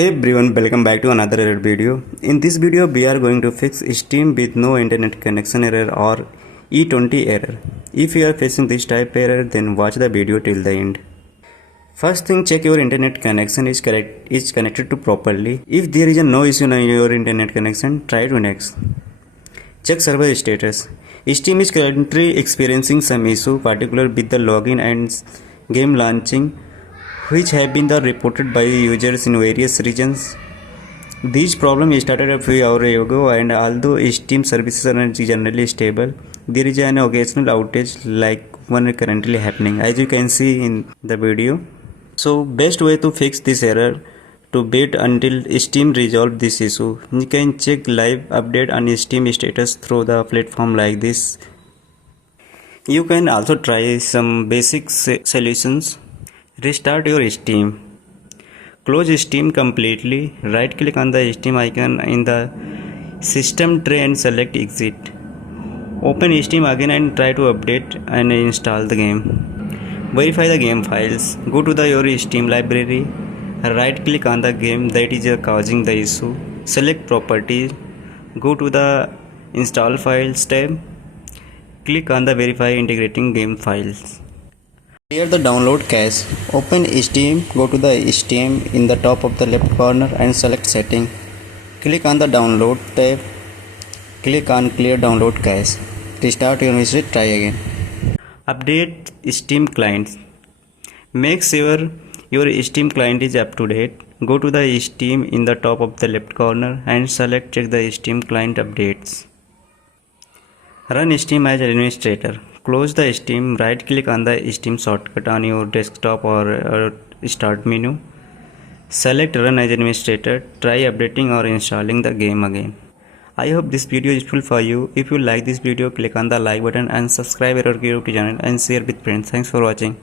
Hey everyone, welcome back to another error video. In this video we are going to fix Steam with no internet connection error or e20 error. If you are facing this type error, then watch the video till the end. First thing, check your internet connection is connected to properly. If there is no issue in your internet connection, try to next. Check server status. Steam is currently experiencing some issue, particularly with the login and game launching, which have been reported by users in various regions. These problems started a few hours ago, and although Steam services are generally stable, there is an occasional outage like one currently happening, as you can see in the video. So best way to fix this error to wait until Steam resolve this issue. You can check live update on Steam status through the platform like this. You can also try some basic solutions. Restart your Steam. Close Steam completely. Right click on the Steam icon in the system tray and select exit. Open Steam again and try to update and install the game. Verify the game files. Go to your Steam library. Right click on the game that is causing the issue. Select properties. Go to the install files tab. Click on the verify integrating game files. Clear the download cache. Open Steam. Go to the Steam in the top of the left corner and select setting. Click on the download tab. Click on clear download cache. Restart your machine. Try again. Update Steam clients. Make sure your Steam client is up to date. Go to the Steam in the top of the left corner and select check the Steam client updates. Run Steam as administrator. Close the Steam. Right click on the Steam shortcut on your desktop or start menu. Select run as administrator. Try updating or installing the game again. I hope this video is useful for you. If you like this video, click on the like button and subscribe our YouTube channel and share with friends. Thanks for watching.